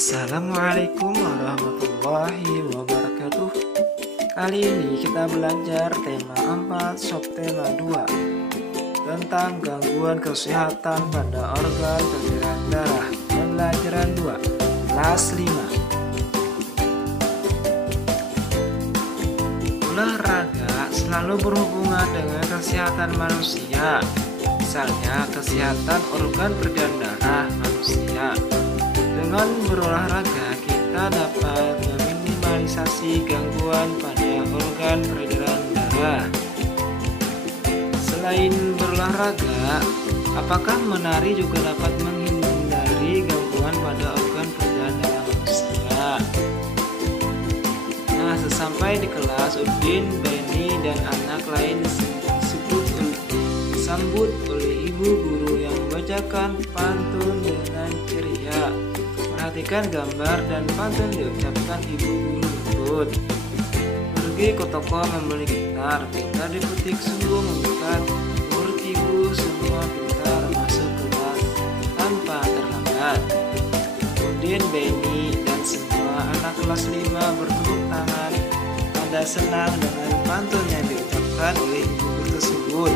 Assalamualaikum warahmatullahi wabarakatuh. Kali ini kita belajar tema 4 subtema 2 tentang gangguan kesehatan pada organ peredaran darah. Pembelajaran 2 kelas 5. Olahraga selalu berhubungan dengan kesehatan manusia. Misalnya kesehatan organ peredaran darah manusia. Dengan berolahraga, kita dapat meminimalisasi gangguan pada organ peredaran darah. Selain berolahraga, apakah menari juga dapat menghindari gangguan pada organ peredaran darah manusia? Nah, sesampai di kelas, Udin, Beni, dan anak lain disambut oleh ibu guru yang membacakan pantun dengan ceria. Perhatikan gambar dan pantun diucapkan ibu guru tersebut. Pergi ke toko membeli gitar, pintar dipetik sungguh mengikat. Murid ibu semua pintar masuk kelas tanpa terlambat. Udin, Beni, dan semua anak kelas 5 bertepuk tangan. Pada senang dengan pantun yang diucapkan oleh ibu guru tersebut.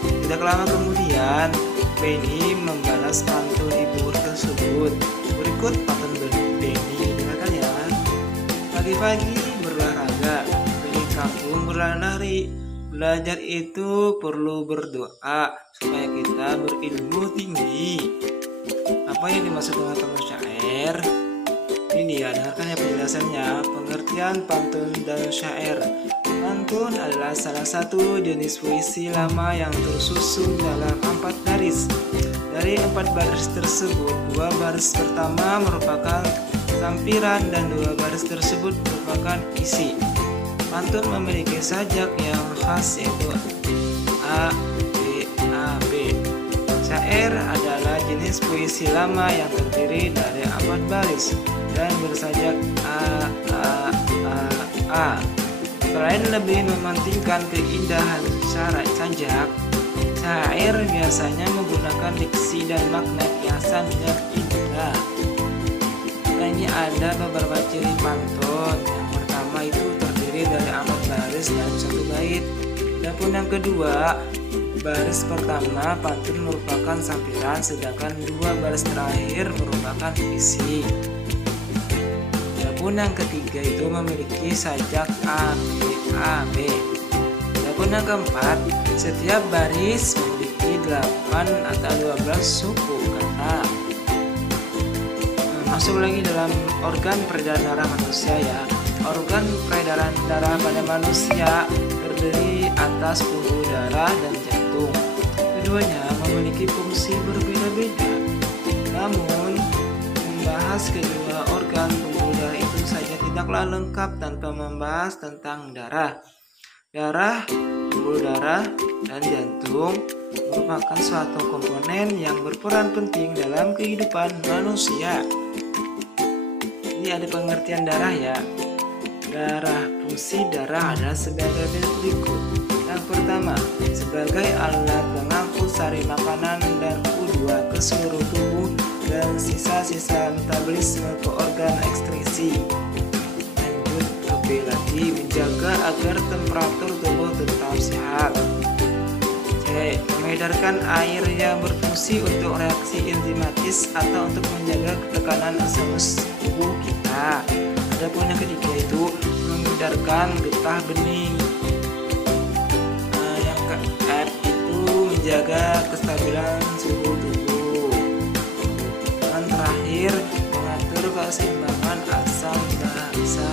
Tidak lama kemudian, Beni membalas pantun ibu guru tersebut. Berikut pantun Beni, dengarkan ya. Pagi-pagi berolahraga, keliling kampung berlari. Belajar itu perlu berdoa supaya kita berilmu tinggi. Apa yang dimaksud dengan pantun syair? Ini ya, dengarkan ya penjelasannya. Pengertian pantun dan syair. Pantun adalah salah satu jenis puisi lama yang tersusun dalam 4 baris. Dari 4 baris tersebut, 2 baris pertama merupakan sampiran dan 2 baris tersebut merupakan isi. Pantun memiliki sajak yang khas yaitu A, B, A, B. Syair adalah jenis puisi lama yang terdiri dari 4 baris dan bersajak A, A, A, A. Selain lebih mementingkan keindahan syarat sajak, syair biasanya menggunakan diksi dan makna kiasan yang indah. Ini ada beberapa ciri pantun. Yang pertama itu terdiri dari 4 baris dan 1 bait. Adapun yang kedua, baris pertama pantun merupakan sampiran, sedangkan 2 baris terakhir merupakan isi. Adapun yang ketiga itu memiliki sajak A, B, A, B. Adapun yang keempat, setiap baris memiliki 8 atau 12 suku kata. Masuk lagi dalam organ peredaran darah manusia ya. Organ peredaran darah pada manusia terdiri atas pembuluh darah dan jantung. Keduanya memiliki fungsi berbeda-beda. Namun, membahas kedua organ pembuluh darah itu saja tidaklah lengkap tanpa membahas tentang darah. Darah, pembuluh darah, dan jantung merupakan suatu komponen yang berperan penting dalam kehidupan manusia. Ini ada pengertian darah ya. Darah, fungsi darah adalah sebagai berikut. Yang pertama, sebagai alat pengangkut sari makanan dan U2 ke seluruh tubuh dan sisa-sisa metabolisme ke organ ekstresi. Lanjut, lebih lagi menjaga agar temperatur tubuh tetap sehat. C. Mengedarkan air yang berfungsi untuk reaksi enzimatis atau untuk menjaga tekanan asam tubuh kita. Adapun yang ketiga itu mengedarkan getah bening. Yang keempat itu menjaga kestabilan suhu tubuh. Dan terakhir mengatur keseimbangan asam basa.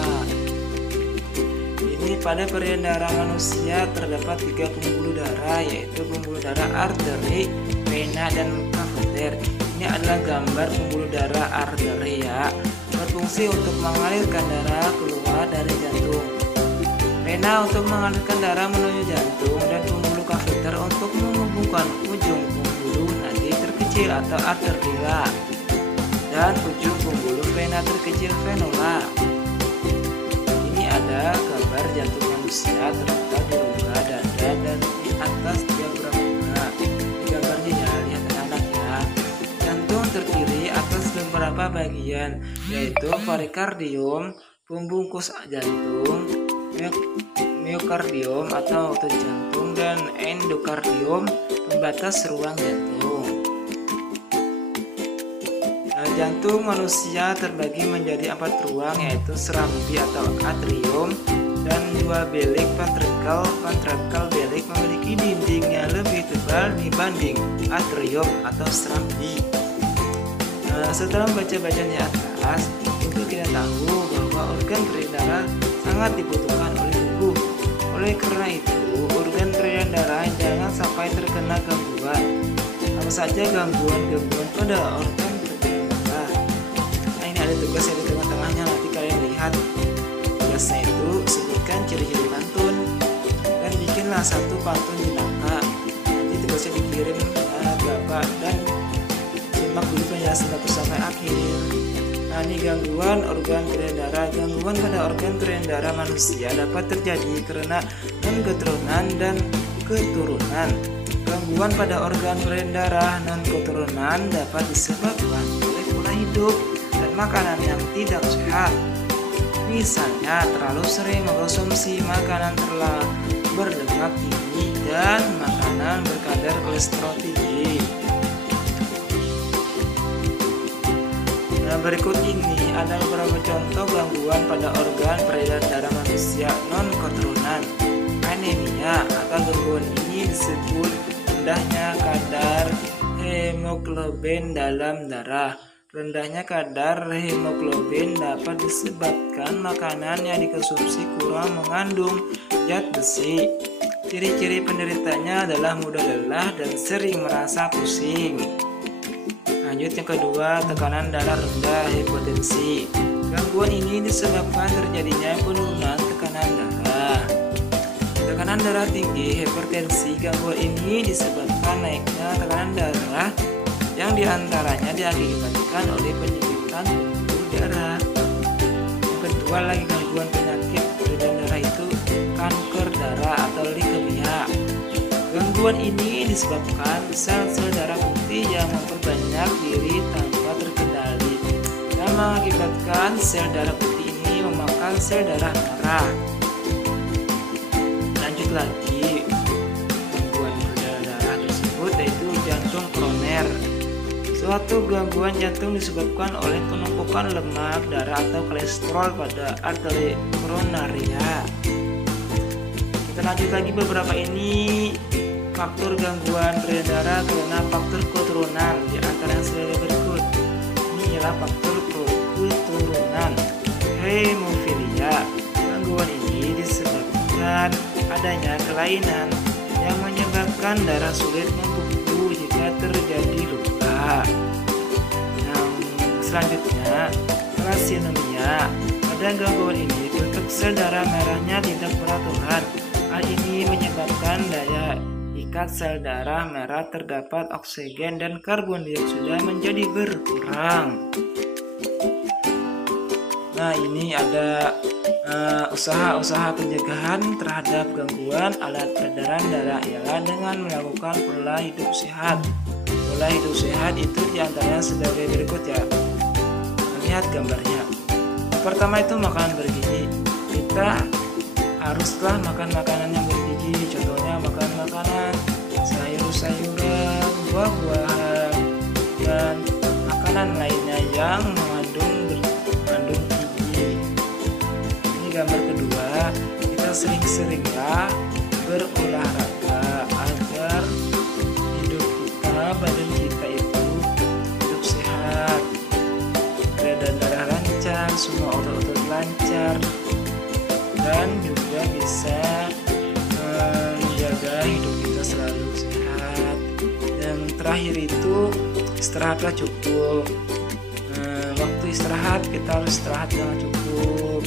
Ini pada peredaran darah manusia terdapat 3 pembuluh darah, yaitu pembuluh darah arteri, vena, dan kateter. Ini adalah gambar pembuluh darah arteri ya. Berfungsi untuk mengalirkan darah keluar dari jantung. Vena untuk mengalirkan darah menuju jantung, dan pembuluh kateter untuk menghubungkan ujung pembuluh nadi terkecil atau arteriola dan ujung pembuluh vena terkecil venola. Ini ada gambar jantung manusia terletak di rongga dada dan di atas diafragma. Di gambarnya ya, lihat anak ya. Jantung terdiri atas beberapa beberapa bagian, yaitu perikardium, pembungkus jantung, miokardium atau otot jantung, dan endokardium, pembatas ruang jantung. Jantung manusia terbagi menjadi 4 ruang, yaitu serambi atau atrium dan 2 bilik ventrikel. Ventrikel bilik memiliki dinding yang lebih tebal dibanding atrium atau serambi. Setelah membaca-baca di atas, tentu kita tahu bahwa organ peredaran darah sangat dibutuhkan oleh tubuh. Oleh karena itu, organ peredaran darah jangan sampai terkena gangguan. Apa saja gangguan-gangguan pada organ peredaran darah? Nah, ini ada tugas yang di tengah-tengahnya, nanti kalian lihat. Tugasnya itu sebutkan ciri-ciri pantun dan bikinlah satu pantun jenaka. Nanti tugasnya dikirim Bapak dan simak dulu penjelasan Bapak sampai akhir. Nah, ini gangguan organ peredaran darah. Gangguan pada organ peredaran darah manusia dapat terjadi karena non-keturunan dan keturunan. Gangguan pada organ peredaran darah non-keturunan dapat disebabkan oleh pola hidup dan makanan yang tidak sehat. Misalnya, terlalu sering mengkonsumsi makanan terlalu berlemak tinggi dan makanan berkadar kolesterol tinggi. Nah, berikut ini ada beberapa contoh gangguan pada organ peredaran darah manusia non-keturunan. Anemia atau gangguan ini disebut rendahnya kadar hemoglobin dalam darah. Rendahnya kadar hemoglobin dapat disebabkan makanan yang dikonsumsi kurang mengandung zat besi. Ciri-ciri penderitanya adalah mudah lelah dan sering merasa pusing. Lanjut yang kedua, tekanan darah rendah, hipotensi. Gangguan ini disebabkan terjadinya penurunan tekanan darah. Tekanan darah tinggi, hipertensi. Gangguan ini disebabkan naiknya tekanan darah yang diantaranya diakibatkan oleh penyempitan pembuluh darah. Yang kedua lagi gangguan penyakit peredaran darah itu kanker darah atau leukemia. Gangguan ini disebabkan sel-sel darah putih yang memperbanyak diri tanpa terkendali dan mengakibatkan sel darah putih ini memakan sel darah merah. Lanjut lagi, gangguan peredaran darah tersebut yaitu jantung koroner. Suatu gangguan jantung disebabkan oleh penumpukan lemak darah atau kolesterol pada arteri koronaria. Kita lanjut lagi beberapa ini faktor gangguan peredaran darah karena faktor keturunan, di antara yang sebagai berikut. Ini ialah faktor keturunan. Hemofilia. Gangguan ini disebabkan adanya kelainan yang menyebabkan darah sulit membeku jika terjadi luka. Yang selanjutnya, thalassemia. Pada gangguan ini bentuk sel darah merahnya tidak beraturan. Hal ini menyebabkan daya ikat sel darah merah terdapat oksigen dan karbon dioksida menjadi berkurang. Nah, ini ada usaha-usaha pencegahan terhadap gangguan alat peredaran darah ialah dengan melakukan pola hidup sehat. Pola hidup sehat itu diantaranya sebagai berikut ya. Lihat gambarnya. Pertama itu makanan bergizi. Kita haruslah makan makanan yang bergizi. Contohnya makan makanan sayur-sayuran, buah-buahan, dan makanan lainnya yang mengandung gizi. Ini gambar kedua. Kita sering-seringlah berolahraga agar badan kita itu hidup sehat, peredaran darah lancar, semua otot-otot lancar, dan juga bisa menjaga hidup kita selalu sehat. Yang terakhir itu istirahatlah cukup. Waktu istirahat kita harus istirahat dengan cukup.